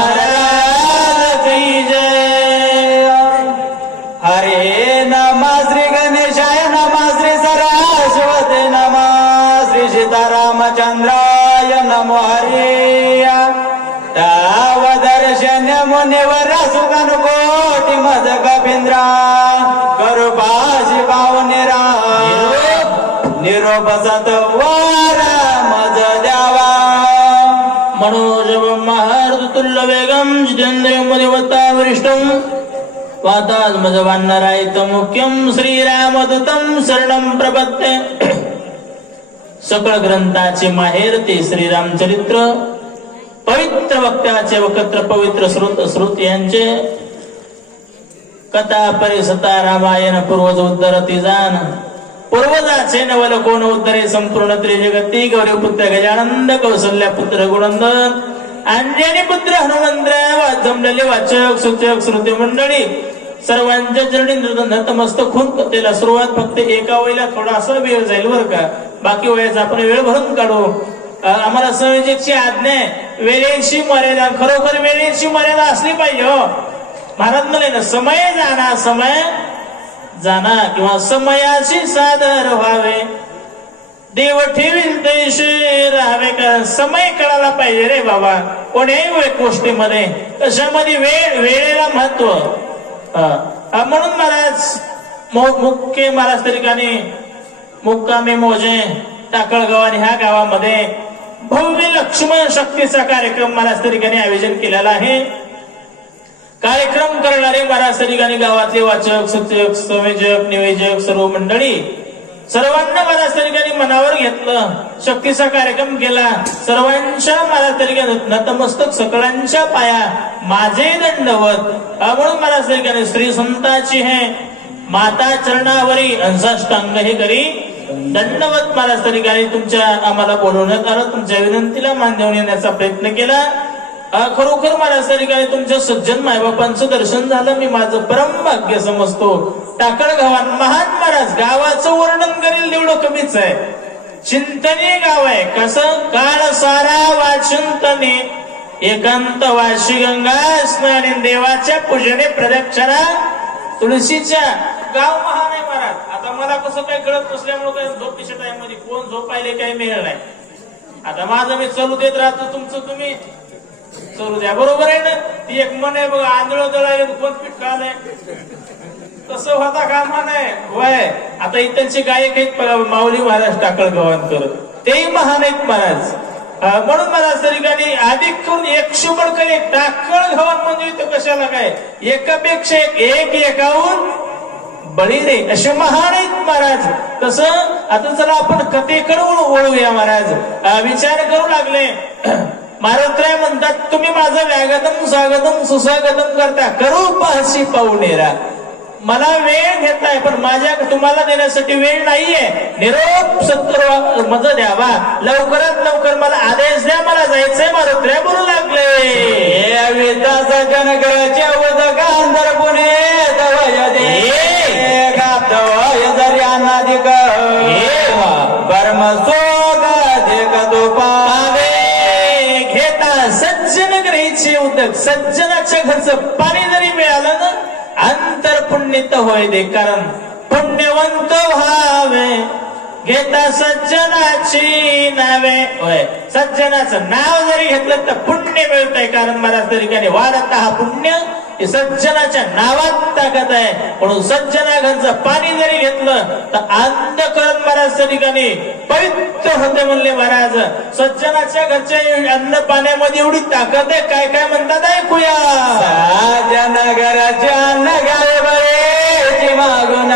महाराज की जय. हरे नमः श्री गणेशाय नमः श्री सरस्वती नमः श्री सीतारामचंद्राय नमो हरे. तावदर्शन मुनिवर सुगणकोटि मद कपींद्रा करुपाशी पावनेरा निरोप सतवारा मज द्यावा. मनोजवं महारथुल्य वेगं जितेंद्रियं मदिवत्ता वरिष्ठं वाताज मजवान्नरायितं मुख्यं श्रीरामदूतं शरणं प्रपद्ये. सकळ ग्रंथाचे माहेर ते श्रीरामचरित्र, पवित्र वक्त्याचे वक्त्र पवित्र श्रुत यांचे कथा परिसता रामायण पूर्वज उद्धरती जाण. पूर्वजाचे नवल कोण उद्धरे संपूर्ण त्रिजगती. गौरी पुत्र गजानंद कौसल्या पुत्र गुणंदन अंजनी पुत्र हनुमंत जमलेले वाचक सूचक श्रुती मंडळी सर्वांच्या चरणी नतमस्तक होऊन कथेला सुरुवात फक्त एका वेळेला थोडासा वेळ जाईल बर का. बाकी वेळेचा आपण वेळ भरून काढू. आम्हाला संयोजकची आज्ञा आहे, वेळेची मर्यादा, खरोखर वेळेची मर्यादा असली पाहिजे. हो महाराज म्हणले ना, समय जाना समय जाना किंवा समयाशी सादर व्हावे, देव ठेवील तैसे राहावे. कारण समय कळायला पाहिजे रे बाबा कोणत्याही गोष्टीमध्ये. कशामध्ये वेळेला महत्व. म्हणून महाराज मुख्य महाराज त्या ठिकाणी मुक्कामी मोजे टाकळगाव आणि ह्या गावामध्ये भव्य लक्ष्मण शक्तीचा कार्यक्रम महाराज त्या ठिकाणी आयोजन केलेला आहे. कार्यक्रम करणारे महाराज त्या ठिकाणी गावातले वाचक सूचक संयोजक निवेदक सर्व मंडळी सर्वांना महाराज त्या ठिकाणी मनावर घेतलं. शक्तीचा कार्यक्रम केला. सर्वांच्या महाराज त्या ठिकाणी नतमस्तक सकळांच्या पाया माझे दंडवत. म्हणून महाराज त्या ठिकाणी श्री संताची हे माता चरणावरी अंशाष्टांग हे करी दंडवत. महाराज त्या ठिकाणी तुमच्या आम्हाला बोलवण्यात आलं, तुमच्या विनंतीला मान देऊन येण्याचा प्रयत्न केला. खरोखर महाराज त्या ठिकाणी तुमच्या सज्जन मायबापांचं दर्शन झालं. मी माझं परम भाग्य समजतो. टाकळगावात महान महाराज गावाचं वर्णन करेल तेवढं कमीच आहे. चिंतनी गाव आहे. कसं काळ सारा वाचिंतने एकांत वाशी गंगा स्नाने देवाच्या पूजने प्रदक्षिणा तुळशीच्या. गाव महान आहे महाराज. आता मला कसं काही कळत नसल्यामुळे काय झोपीच्या टाइम मध्ये कोण झोपायले काही मिळेल नाही. आता माझं मी चालू देत राहतो, तुमचं तुम्ही चालू द्या. बरोबर आहे ना. ती एक मन आहे बघा, आंधळ दळाय कोण पीठ का नाही तसं होता कामा नाही होय. आता इथलचे गायक आहेत माऊली महाराज टाकळगावांकर, तेही महान आहेत महाराज. म्हणून महाराज त्या ठिकाणी अधिक करून 100 बडकरी टाकळगावात म्हणजे इथं कशाला काय एकापेक्षा एक एकाहून बळी रे असे महान आहेत महाराज. तसं आता चला आपण कथेकडे वळूया महाराज. विचार करू लागले. महाराज काय म्हणतात, तुम्ही माझं व्यागतम स्वागतम सुस्वागतम करता करू पाहशी पाहुणेरा. मला वेळ घेताय पण माझ्या तुम्हाला देण्यासाठी वेळ नाहीये. निरोप सत्र मज द्यावा, लवकरात लवकर मला आदेश द्या, मला जायचंय. महाराज काय बोलू लागले. जनगराच्या उदकांतर पुणे दवय दे गातवय जरी अनादिक परम सोग देख तो पावे. घेता सज्जन ग्रहीचे उदक, सज्जनाच्या घरचं पाणी जरी मिळालं ना अंतर पुण्यित होय दे. कारण पुण्यवंत व्हावे घेता सज्जनाची नावे. होय, सज्जनाचं नाव जरी घेतलं तर पुण्य मिळतंय. कारण महाराज त्या ठिकाणी वाढता हा पुण्य सज्जनाच्या नावात ताकद आहे. म्हणून सज्जना घरचं पाणी जरी घेतलं तर अंधकरण महाराज त्या ठिकाणी पवित्र होते म्हणले महाराज. सज्जनाच्या घरच्या अन्न पाण्यामध्ये एवढी ताकद आहे. काय काय म्हणतात ऐकूया. सज्जना घराच्या अन्न घाले बरे मागून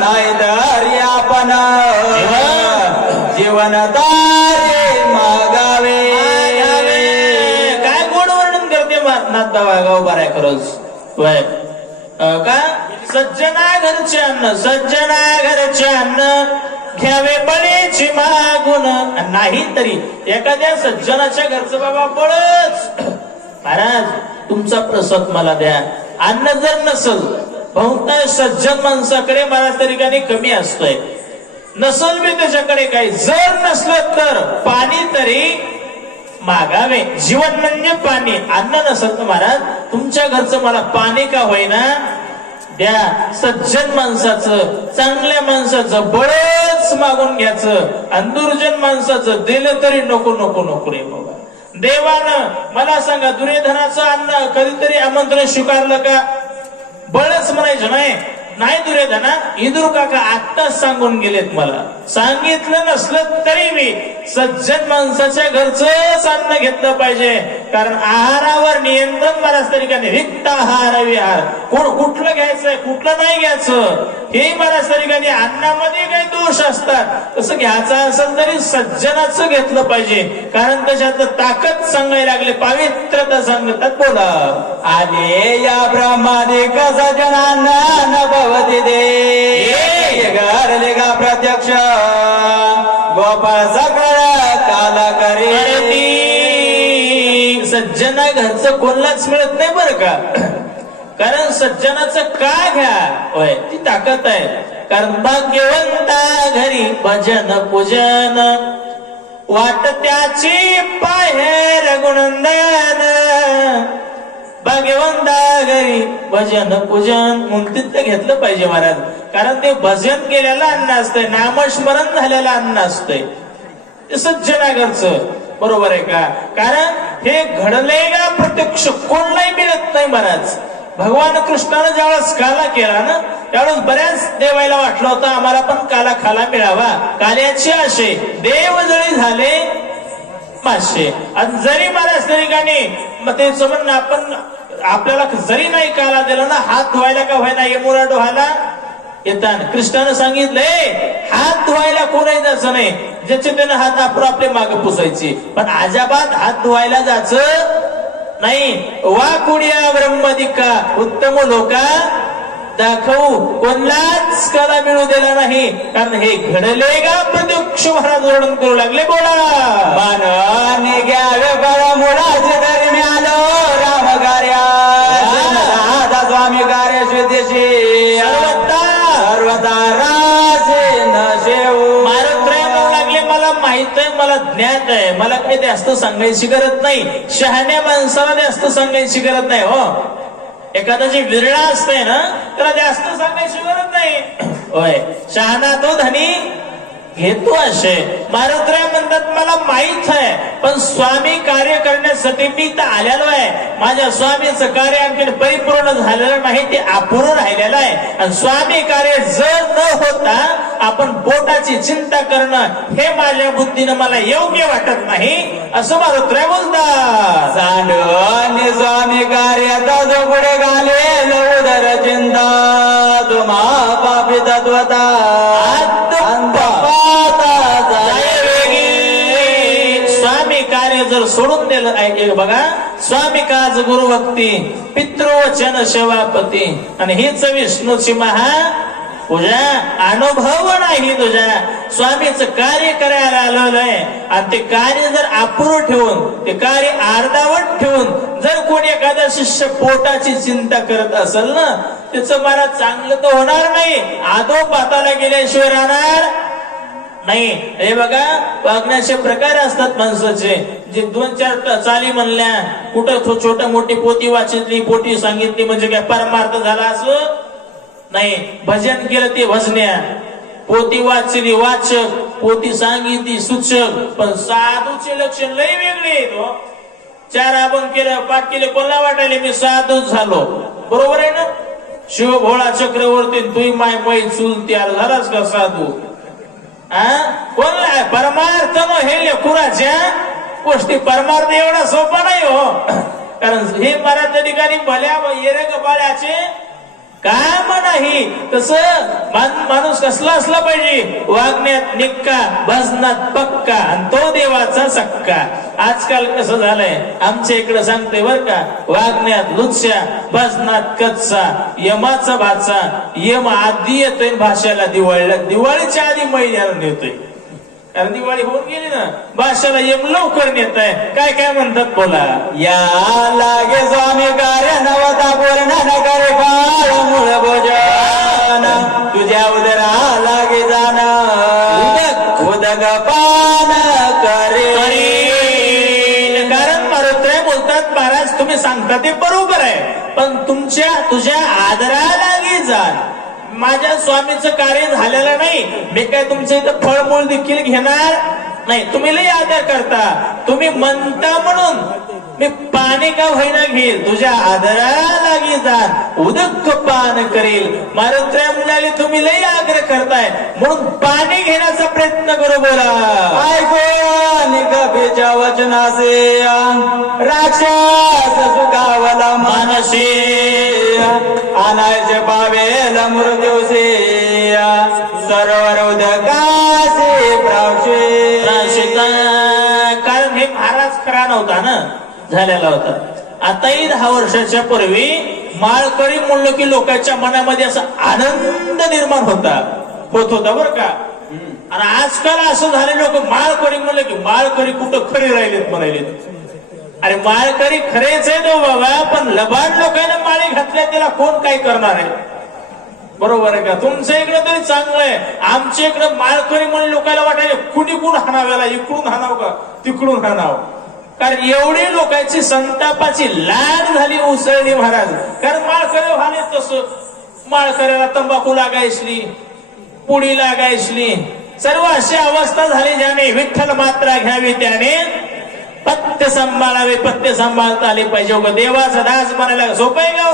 नाही तर आपण जीवन तारे मागावे. काय गोड वर्णन करते नाता गाव बराय खरंच. वय का सज्जना घरचे अन्न, सज्जना घरचे अन्न घ्यावे बळीची मागून. नाही तरी एखाद्या सज्जनाच्या घरचं बाबा बळच महाराज तुमचा प्रसाद मला द्या. अन्न जर नसल बहुतांश सज्जन माणसाकडे महाराज त्या ठिकाणी कमी असतोय. नसल बी त्याच्याकडे काही. जर नसलं तर पाणी तरी मागावे. जीवन म्हणजे पाणी. अन्न नसत महाराज तुमच्या घरचं मला पाणी का होईना द्या. सज्जन माणसाचं चांगल्या माणसाचं बळच मागून घ्यायचं आणि दुर्जन माणसाचं दिलं तरी नको नको नको रे बाबा. देवानं मला सांगा दुर्योधनाचं अन्न कधीतरी आमंत्रण स्वीकारलं का? बळच म्हणायचं नाही दुर्योधना. इंदुर काका आत्ताच सांगून गेलेत मला. सांगितलं नसलं तरी मी सज्जन माणसाच्या घरचंच अन्न घेतलं पाहिजे. कारण आहारावर नियंत्रण बऱ्याच तरीकाने रिक्त आहार विहार कुठलं घ्यायचंय कुठलं नाही घ्यायचं हे बऱ्याच तरीकाने अन्नामध्ये काही दोष असतात. तसं घ्यायचं असेल तरी सज्जनाचं घेतलं पाहिजे. कारण त्याच्यात ताकद सांगायला लागले पवित्रता सांगतात. बोला आले या ब्रह्मादिक सजनांना नभवती दे घरले का प्रत्यक्ष गोपाळ सकळ काला करी. सज्जना घरचं कोणालाच मिळत नाही बरं का. कारण सज्जनाचं का घ्या होय ती ताकद आहे. कारण भाग्यवंता घरी भजन पूजन वाट त्याची पाहेर गुणंदन. भाग्यवंता घरी भजन पूजन म्हणून तिथं घेतलं पाहिजे महाराज. कारण ते भजन केलेलं अन्न असतंय नामस्मरण झालेलं अन्न असतंय ते सज्जना घरचं. बरोबर आहे का? कारण हे घडले का प्रत्यक्ष कोणालाही मिळत नाही महाराज. भगवान कृष्णानं ज्यावेळेस काला केला ना त्यावेळेस बऱ्याच देवायला वाटलं होतं आम्हाला पण काला खाला मिळावा. काल्याची आशे देव जरी झाले माशे. आणि जरी बऱ्याच ठिकाणी मग ते म्हणणं आपण आपल्याला जरी नाही काला दिला ना हात धुवायला का व्हायना यमुना डोहाला येताना कृष्णानं सांगितलंय हात धुवायला कोणाही जायचं नाही. ज्याचे त्यानं हात आपण आपले मागे पुसायचे. पण अजाबात हात धुवायला जायचं नाही. वा कुडिया ब्रह्मदिका उत्तम लोका दाखवू कोणलाच कला मिळू दिला नाही. कारण हे घडले का प्रत्यक्ष महाराज वर्णन करू लागले. बोला मानवाने घ्यावे बळ मुळाचे दरम्यान राम कार्या स्वामी कार्य सिद्धेशी सर्वता राजे नशेऊ. महाराज म्हणू लागले मला माहित आहे मला ज्ञात आहे मला काही जास्त सांगायची गरज नाही. शहाण्या माणसाला जास्त सांगायची गरज नाही. हो एखादा विरळा असतंय ना त्याला जास्त सांगायची गरज नाही. होय शहाणा तो धनी घेतो असे. महाराज म्हणतात मला माहित आहे पण स्वामी कार्य करण्यासाठी मी तर आलेलो आहे. माझ्या स्वामीचं कार्य आणखी परिपूर्ण झालेलं नाही ते अपूर्ण राहिलेलं आहे. आणि स्वामी कार्य जर न होता आपण पोटाची चिंता करणं हे माझ्या बुद्धीनं मला योग्य वाटत नाही असं महाराज बोलतात. सांडवाने स्वामी कार्याचा जो पुढे घाले लवदर चिंता तुम्हा पापी तत्वता स्वामी कार्य जर सोडून दिलं ऐक बघा. स्वामी काज गुरु भक्ती पितृवचन सेवापती आणि हीच विष्णूची महा पूजा. अनुभव नाही तुझ्या स्वामीचं कार्य करायला आलेलं आहे आणि ते कार्य जर अपूर्ण ठेवून ते कार्य अर्धावट ठेवून जर कोणी एखादा शिष्य पोटाची चिंता करत असेल ना त्याचं मला चांगलं तर होणार नाही. आदो पाताला गेल्याशिवाय राहणार नाही. हे बघा वागण्याचे प्रकार असतात माणसाचे. जे 2-4 चाली म्हणल्या कुठं छोट मोठी पोती वाचितली पोटी सांगितली म्हणजे काय परमार्थ झाला असं नाही. भजन केलं ते भजन्या पोती वाचली वाचक पोती सांगितली सूचक. पण साधूचे लक्षण लय वेगळे. 4 अभंग केलं पाठ केले कोणाला वाटायले मी साधूच झालो. बरोबर आहे ना. शिव भोळा चक्रवर्ती तुई माय मै चुल तयार झालाच का साधू. कोणला परमार्थ न हे लेखुराच्या गोष्टी परमार्थ एवढा सोपा नाही हो. कारण हे बऱ्याच ठिकाणी भल्या येरे गबाळ्याचे काम नाही. तसं माणूस कसला असला पाहिजे वागण्यात निक्का भजनात पक्का आणि तो देवाचा सक्का. आजकाल कसं झालंय आमच्या इकडे सांगते बर का वागण्यात लुच्चा भजनात कच्चा यमाचा भाचा. यम आधी येतोय भाषेला दिवाळीच्या आधी महिन्याला नेतोय. कारण दिवाळी होऊन गेली ना भाषेला यम लवकर नेत आहे. काय काय म्हणतात बोला. या लागे स्वामी कार्य नवता पूर्ण न करे बाळ मूळ भोजन तुझ्या उदरा लागे जाण उदक पान करे. महाराज तुम्ही सांगता ते बरोबर आहे, पण तुझ्या आदरालागी जा. माझ्या स्वामीचं कार्य झालेलं नाही, मी काय तुमचं इथं फळमूळ देखील घेणार नाही. तुम्ही लई आदर करता, तुम्ही म्हणता म्हणून मी पाणी का होईना घेईल, तुझ्या आदरालागी जा, उदक पान करेल. मारुत्र्या म्हणाले तुम्ही लई आग्रह करताय म्हणून पाणी घेण्याचा प्रयत्न करू. बोला ऐको निकपेच्या वचनासे राक्षस सुखावला मानसी आणायचे पावेल मृत्यूसे सरोवर उदकासे प्रावशे. कारण हे महाराज खरा नव्हता ना, झालेला होता. आताही 10 वर्षाच्या पूर्वी माळकरी म्हणलं की लोकांच्या मनामध्ये असा आनंद निर्माण होत होता बरं का. आणि आजकाल असं झाले, लोक माळकरी म्हणलं की माळकरी कुठं खरी राहिलेत म्हणाले. अरे माळकरी खरेच आहे तो बाबा, पण लबाड लोकांना माळी घातल्या त्याला कोण काय करणार आहे. बरोबर आहे का. तुमच्या इकडे तरी चांगलं आहे, आमच्या इकडे माळकरी म्हणून लोकांना वाटायला कुणीकडून हाणाव्याला, इकडून हाणाव का तिकडून हाणाव. कारण एवढी लोकांची संतापाची लाट झाली उसळली महाराज. कारण माळकरी व्हाले तसं, माळकऱ्याला तंबाखू लागायसली, पुडी लागायसली, सर्व अशी अवस्था झाली. ज्याने विठ्ठल मात्रा घ्यावी त्याने पत्ते सांभाळावे, पत्ते सांभाळता आले पाहिजे. देवाचा दास म्हणायला सोपं आहे का.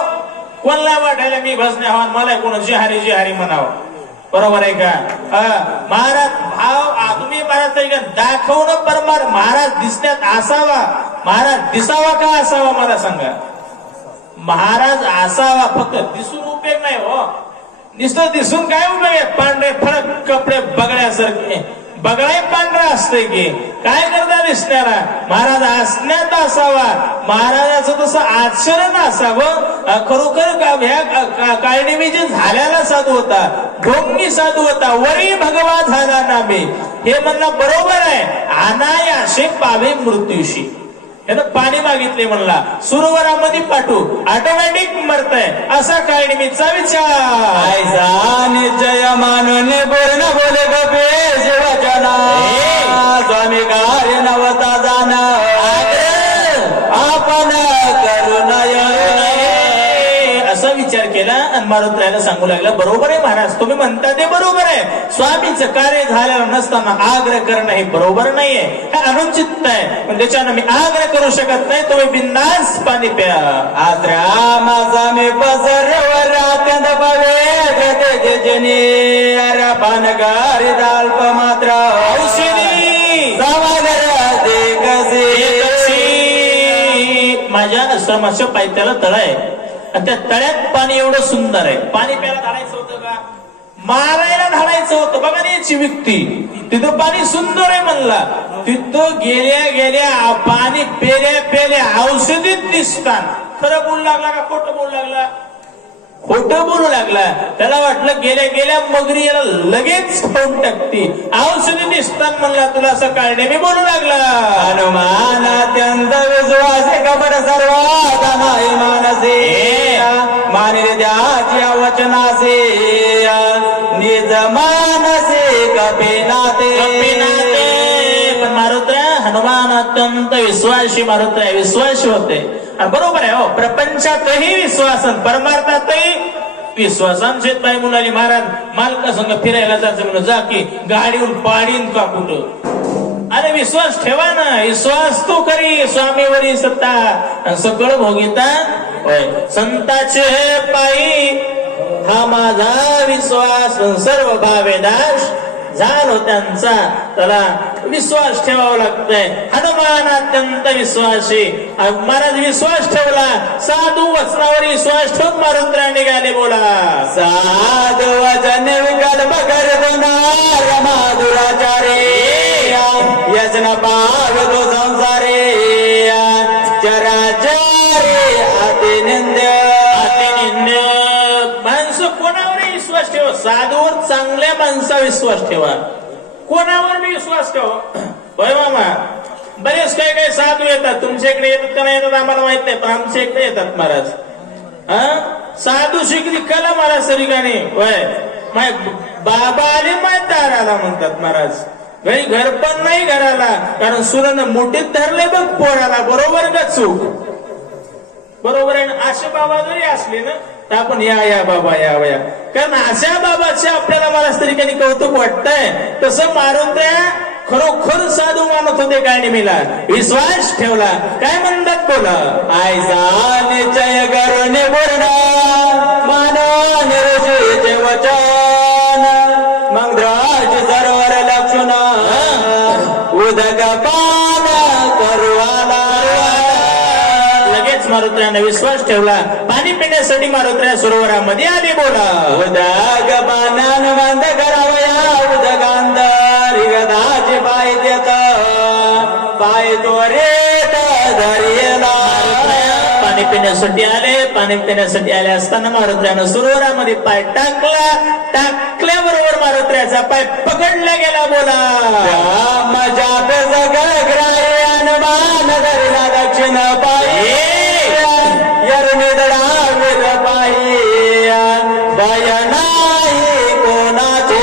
कोणाला वाटायला मी भजने हवा, मला कोण जिहारी म्हणावं. बरोबर आहे का. महाराज भाव तुम्ही महाराज दाखवणं परमार महाराज दिसण्यात असावा, महाराज दिसावा का असावा मला सांगा. महाराज असावा, फक्त दिसून उपयोग नाही हो. नुसतं दिसून काय उपयोग आहे. पांढरे फळक कपडे बगड्यासारखे, बगडाही पांढरा असते की काय करता दिसणारा. महाराज असण्यात असावा, महाराजाचं तसं आचरण असावं. खरोखर काळणीमी जे झाल्याला साधू होता, ढोंगी साधू होता, वरी भगवा झाला नामे, हे म्हणणं बरोबर आहे. अनायासे पावे मृत्यूशी. यानं पाणी मागितले म्हणला, सुरवरामध्ये पाठवू, ऑटोमॅटिक मरतय, असा काळणीमीचा विचार. ऐसा निश्चय मानून पूर्ण बोले गपे शिवचना स्वामी कार्य नवता जाण आपण करू नये. असा विचार केला आणि मारुत्रायला सांगू लागला, बरोबर आहे महाराज तुम्ही म्हणता ते बरोबर आहे. स्वामीचं कार्य झालेलं नसताना आग्रह करणं हे बरोबर नाहीये, हे अनुचित आहे. पण त्याच्यानं मी आग्रह करू शकत नाही. तुम्ही बिंदास पाणी प्या. आद्रा माझा मी पसरवर अत्यंत पवित्र तेजनी पानगारी दाल्प मात्र औषधी समागर ते कसे. माझ्या आश्रमाच्या पायथ्याला तळ आहे आणि त्या तळ्यात पाणी एवढं सुंदर आहे. पाणी प्यायला धाडायचं होतं का, मारायला धाडायचं होतं. बघा ना याची व्यक्ती, तिथं पाणी सुंदर आहे म्हणला, तिथं गेल्या पाणी पेल्या औषधीत दिसतात. खरं बोलू लागला का खोटं बोलू लागला. खोटं बोलू लागला. त्याला वाटलं गेल्या मगरी याला लगेच खाऊन टाकते, औषधी दिसतात म्हणला. तुला असं काढणे मी बोलू लागला. हनुमान अत्यंत विश्वास कपट सर्वात माही मानसे मानिले त्याच्या वचनासे निज मानसे कपिनाते. पण मारुत्र्या हनुमान अत्यंत विश्वासी, मारुत्र्या विश्वासी होते. बरोबर आहे हो, प्रपंचातही विश्वास, परमार्थातही विश्वास. शेतबाई म्हणाली, महाराज मालका संग फिरायला जायचं म्हणून, जा की गाडीवर पाडीन का कुठं. अरे विश्वास ठेवा ना, विश्वास तो करी स्वामीवरी सत्ता सकळ भोगिता होय. संताचे पायी हा माझा विश्वास, सर्व भावे नाश झालो त्यांचा. त्याला विश्वास ठेवावा लागतोय. हनुमान अत्यंत विश्वासी. महाराज विश्वास ठेवला, साधू वचनावर विश्वास ठेवून मारुत्र्या निघाले. बोला साधू वचन विकल्प करणार माधुराचारे यजन पावतो संसारे चराचारे अतिनिंद्य. माणसं कोणावर विश्वास ठेवा, साधूवर चांगल्या माणसा विश्वास ठेवा, कोणावर मी विश्वास ठेवा. होय मामा, बरेच काही साधू येतात. तुमच्या इकडे येतात का नाही येतात आम्हाला माहित नाही, पण आमच्या इकडे येतात महाराज. साधू शिकली कला महाराज सरिकाने. होय बाबा आले माहीत दाराला म्हणतात महाराज. घरी घर पण नाही घराला, कारण सुरानं मोठीत धरले बघ पोराला. बरोबर का चूक. बरोबर आहे ना. असे बाबा जरी असले ना तर आपण या बाबा या कारण अशा बाबाचे आपल्याला महाराज तरी काही कौतुक वाटतंय. तसं मारून त्या खरोखर साधू मानत होते काळनिमीला, विश्वास ठेवला. काय म्हणतात बोला, आयसा निश्चय करून पूर्ण मान ऋषीचे वचन मग द्राज सरोवर लक्षण उदक पान करवाला. लगेच मारुत्र्याने विश्वास ठेवला. पाणी पिण्यासाठी मारुत्र्या सरोवरामध्ये आले. बोला, उदक पानान बंद करावया उदकांतर गदाचे पाय देत पाय त्वरित धरियला. पाणी पिण्यासाठी आले. पाणी पिण्यासाठी आले असताना मारुत्र्यानं सरोवरामध्ये पाय टाकल्याबरोबर मारुत्र्याचा पाय पकडला गेला. बोला, मजा सगळ ग्राह्यान मान धरला दक्षिण पायी यरुनिदडा वीर पायी भय नाही कोणाचे.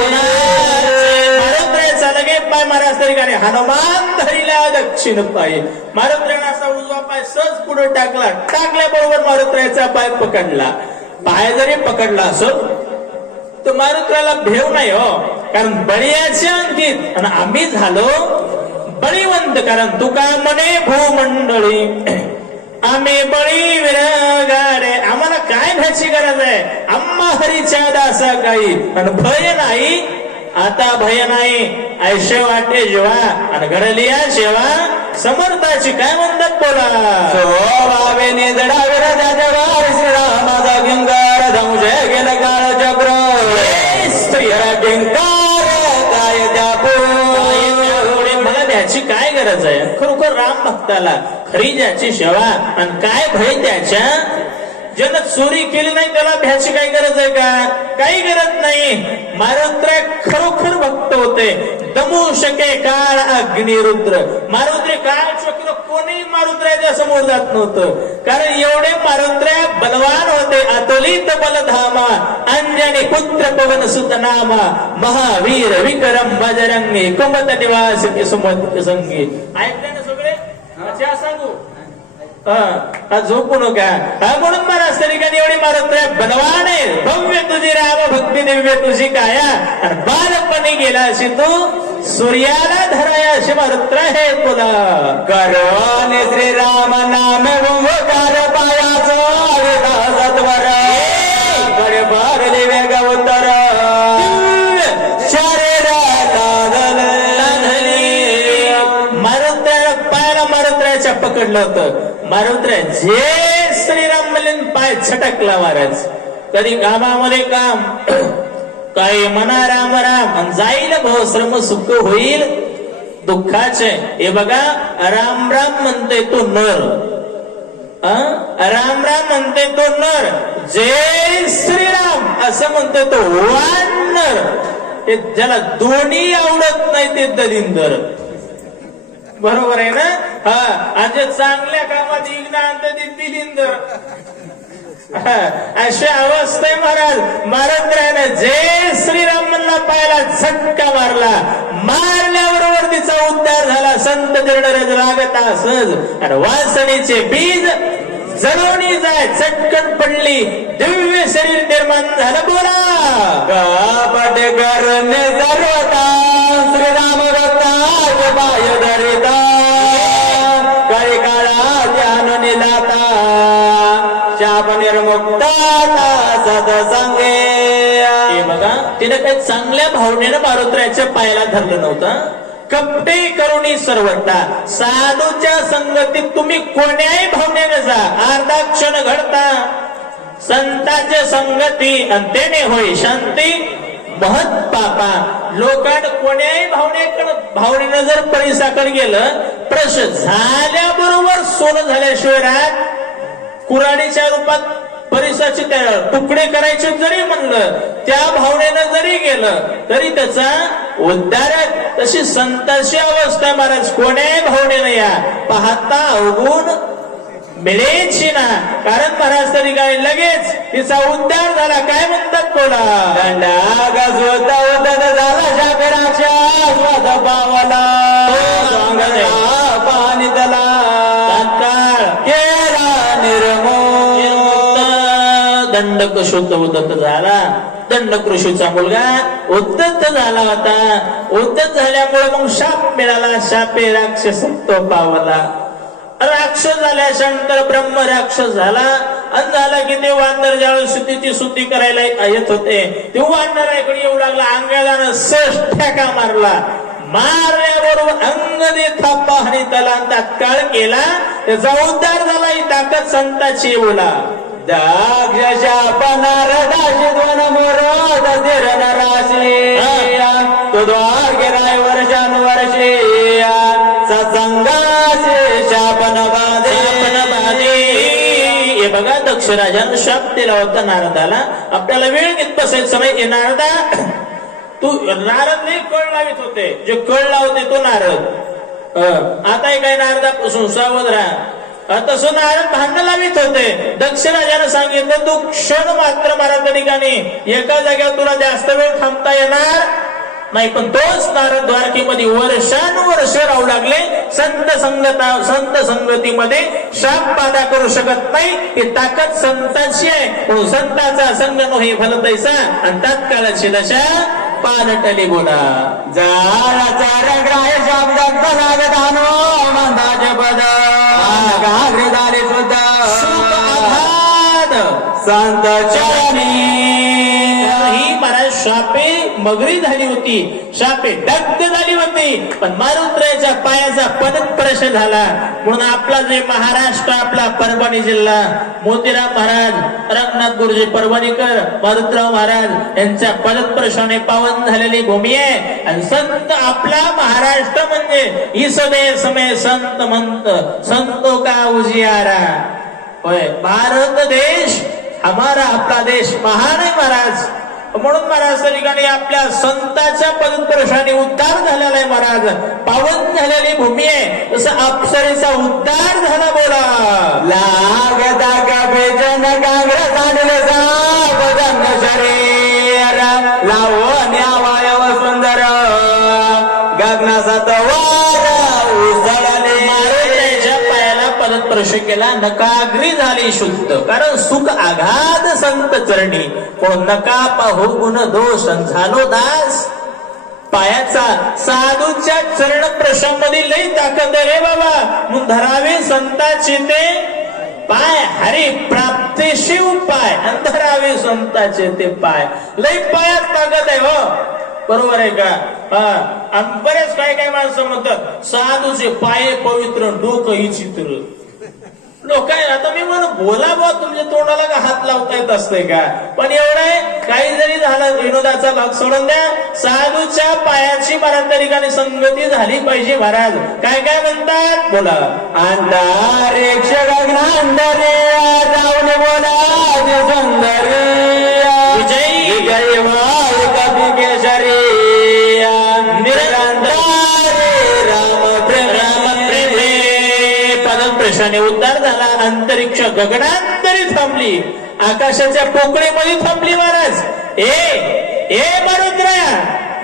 मारुत्र्याचा लगे पाय महाराज तरी गाणे हनुमान धरिला दक्षिण पायी. मारुत्र्यानं असा उजवा पाय सहज पुढे टाकल्याबरोबर मारुत्र्याचा पाय पकडला. पाय जरी पकडला असो तर मारुत्र्याला भेव नाही हो, कारण बळीयाच्या अंकित आणि आम्ही झालो बळीवंत. कारण तुका म्हणे भूमंडळी आम्ही बळी विरगाडे. आम्हाला काय भ्याची गरज आहे, आम्हा हरीच्या दासा काही. आणि भय नाही, आता भय नाही. ऐशे वाटे जेव्हा आणि घडलिया शेवा समर्थाची. काय म्हणतात बोला, भावे निदडा विरजाच्या वार श्रीरामाचा किंकार धमुजय गेला काळ चक्र किंकार काय मला त्याची काय गरज आहे. खरोखर राम भक्ताला खरी ज्याची सेवा आणि काय भय त्याच्या. ज्यानं चोरी केली नाही त्याला भ्याची काही गरज आहे का, काही गरज नाही. मारुत्र्य खरोखर भक्त होते. दमू शके काळ अग्निरुद्र. मारुत्र्य काळ चक्र कोणी मारुत्र्याच्या समोर जात नव्हतं, कारण एवढे मारुत्र्य बलवान होते. अतुलित बलधामा अंजनी पुत्र पवन सुत नामा महावीर विक्रम बजरंगी कुमत निवास सुमत संगी. ऐकले ना सगळे, अच्छा सांगू झोपू नका. म्हणून महाराज तरीकाने एवढी मारुत्र्य बलवान आहे. भव्य तुझी राम भक्ती दिव्य तुझी काया आणि बालपणी गेला अशी तू सूर्याला धराया अशी मारुत्र्य हे तुला. करोन श्रीराम नाम ओंकार पायाचो सत्वर कडे भरले वेग उत्तर शरीर मारुत्र्याला पायाला मारुत्र्याच्या पकडलं होतं. मारुत्र्य जे श्रीराम मलिन पाय छटकला महाराज. कधी कामामध्ये काम काही म्हणा राम राम आणि जाईल भवश्रम सुख होईल दुःखाचे. हे बघा, राम राम म्हणते तो नर, राम राम म्हणते तो नर, जय श्रीराम असं म्हणते तो वानर. ते ज्याला दोन्ही आवडत नाही ते दलिंदर. बरोबर आहे ना. आणि चांगल्या कामात इग्ना आणते ते दिलिंदर. अशी अवस्था आहे महाराज. मारुत्र्याने जय श्रीराम म्हणला, पायाला झटका मारला. मारल्याबरोबर तिचा उद्धार झाला. संत निर्णय लागता सहज आणि वासणीचे बीज जळवणी जाय चटकन पडली. दिव्य शरीर निर्माण झालं. बोला, पटकरने सर्वता श्रीराम भक्ता बाय धरिता काही काळा ध्यान निलाता शाप निर्मुक्ता सत्संगे. हे बघा, तिने काही चांगल्या भावनेनं मारुत्र्याच्या पायाला धरलं नव्हतं. कपटे करुणी सर्वता. साधूच्या संगतीत तुम्ही कोण्याही भावनेने जा, अर्धा क्षण घडता. संतांच्या संगती अंतेने होई शांती महत पापा. लोकांना कोण्याही भावनेनं जर परिसाकडे गेलं, प्रश्न झाल्याबरोबर सोनं झाल्याशिवाय राहत. कुऱ्हाडीच्या रूपात परिसाचे तुकडे करायचे जरी म्हणलं, त्या भावनेनं जरी गेलं तरी त्याचा उद्धार. तशी संतांची अवस्था महाराज. कोण्याही भावनेनं या पाहता अवगुण मिळेची ना. कारण महाराज तरी काय लगेच तिचा उद्धार झाला. काय म्हणतात बोला, दंडा गजवता उदत झाला शापेराक्षा स्वत पावला पाणी तला तात्काळ केला निर्मोल. दंडकृषीत उद्धत झाला. दंडकृषीचा मुलगा उद्धत झाला होता. उद्धत झाल्यामुळे मग शाप मिळाला. शापे राक्षस तो पावला. राक्षस झाल्यानंतर ब्रह्म राक्षस झाला. आणि झाला की ते वानर ज्यावेळेस शुद्धीची शुद्धी करायला येत होते ते वानराकडे येऊ लागला. अंगाला ठेका मारला. मारल्याबरोबर अंग दे थापा आणि त्याला तात्काळ केला. त्याचा उद्धार झाला. ही ताकद संताची बोला. दाक्षशापनार दाशिद्वन मोरोद धीरन राशी तो द्वार गेलाय वर्षानुवर्षे सत्संगाचे शापन बाधे. हे बघा दक्ष राजानं शाप दिला होता नारदाला. आपल्याला वेळ घेत बसायचं नाही. नारदा तू नारद नाही कळ लावित होते. जे कळ लावते तो नारद. आता काय नारदापासून सावध राहा. तसं नारद भांडण लावित होते. दक्ष राजानं सांगितलं तू क्षण मात्र मला त्या ठिकाणी एका जागेवर तुला जास्त वेळ थांबता येणार नाही. पण तोच नारद द्वारकेमध्ये वर्षानुवर्ष राहू लागले. संत संगतीमध्ये शाप बाधा करू शकत नाही. ही ताकद संतांची आहे. म्हणून संताचा संग नोहे फलतैसा आणि तात्काळाची दशा पालटली बोला. जारा चार ग्राह्य शब्दात लागतानो मंदाचे पद गाग्री झाले सुद्धा संत चरणी. ही महाराज शापे मगरी झाली होती. शापे डग्ग झाली होती. पण मारुद्राच्या पायाचा पदस्पर्श झाला. म्हणून आपला जे महाराष्ट्र आपला परभणी जिल्हा मोतीराम महाराज रंगनाथ गुरुजी परभणीकर मारुद्राव महाराज यांच्या पदस्पर्शाने पावन झालेली भूमी आहे. आणि संत आपला महाराष्ट्र म्हणजे ईसदे समय संत मंत संतो का उजियारा. होय भारत देश हमारा आपला देश महान आहे महाराज. म्हणून महाराज त्या ठिकाणी आपल्या संतांच्या पदस्पर्शाने उद्धार झालेला आहे. महाराज पावन झालेली भूमी आहे. तसं अप्सरेचा उद्धार झाला बोला. लागता कपेचन कांग्रेस आणले सापदन शरीर लावून अवयव सुंदर गगनासात वार उसळले. त्याच्या पायाला पदस्पर्श केला. नकाग्री झाली शुद्ध. कारण सुख आघात संत चरणी. कोण नका पाहू गुण दोष झालो दास. पायाचा साधूच्या चरण प्रशामध्ये लई ताकद रे बाबा. मग धरावे संताचे ते पाय. हरी प्राप्तीशी उपाय धरावे संताचे ते पाय. लई पायात ताकद आहे हो. बरोबर आहे का? आणि बरेच काय माणसं म्हणतात साधूचे पाय पवित्र डोकं ही चित्र. लोक आता मी म्हणून बोला बुवा तुमच्या तोंडाला का हात लावता येत असते का? पण एवढं आहे काही जरी झालं विनोदाचा भाग सोडून द्या. साधूच्या पायाची महाराज त्या ठिकाणी संगती झाली पाहिजे. महाराज काय म्हणतात बोला. अंधारे गगनांतरे जाऊन बोला सुंदरी विजयी विजय वाय कपी केशरी पदस्पर्शाने उद्धार झाला. अंतरिक्ष गगनांतरी थांबली. आकाशाच्या पोकळीमध्ये थांबली. महाराज ए मारुद्रा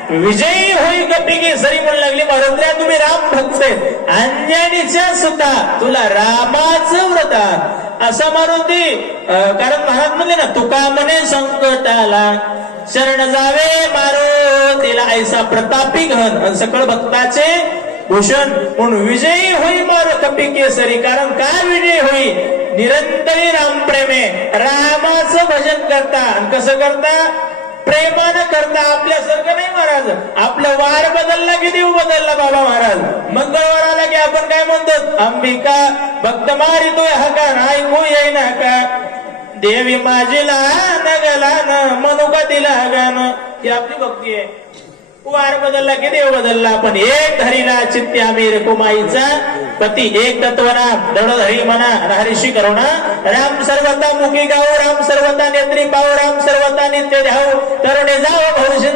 विजयी होई कपी केसरी म्हणू लागली. मारुद्रा तुम्ही राम भक्त अंजनीच्या सुद्धा तुला रामाचं व्रत असं मारुती. कारण महाराज म्हणले ना तुका म्हणे संकटाला शरण जावे मारुतीला ऐसा प्रतापी घन सकळ भक्ताचे भूषण. म्हणून विजयी होई मार कपी केसरी. कारण काय विजय होई निरंतरी राम प्रेमे. रामाचं भजन करता. आणि कसं करता प्रेमानं करता. आपल्यासारखं नाही महाराज. आपलं वार बदलला की देव बदलला बाबा महाराज. मंगळवार आला की आपण काय म्हणतो अंबिका भक्त मारितोय हका ऐकू येईना का. देवी माझी लहान गलान मनुका दिला गान. ही आपली भक्ती आहे. वार बदलला की देव बदलला. पण एक धरीला चित्ते आम्ही रकुमाईचा पती. एक तत्वना दृढधरी मना हरिषी करुणा. राम सर्वता मुखी गाव राम सर्वता नेत्री पाव राम सर्वता नित्य ध्याव तरुणे जाव भविष्य.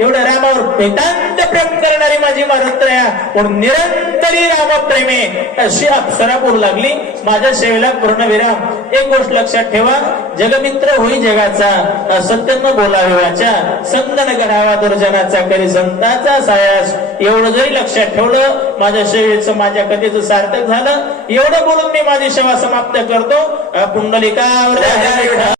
एवढं रामावर वेदांत प्रेम करणारी माझी मारुत्रया. म्हणून निरंतरी रामप्रेमे अशी अप्सरा बोलू लागली. माझ्या सेवेला पूर्ण विराम. एक गोष्ट लक्षात ठेवा जगमित्र होई जगाचा सत्य बोलावे वाचा. संग न करावा दुर्जनाचा करी संताचा सायास. एवढं जरी लक्षात ठेवलं माझ्या सेवेचं माझ्या कथेचं सार्थक झालं. एवढं बोलून मी माझी सेवा समाप्त करतो. पुंडलिका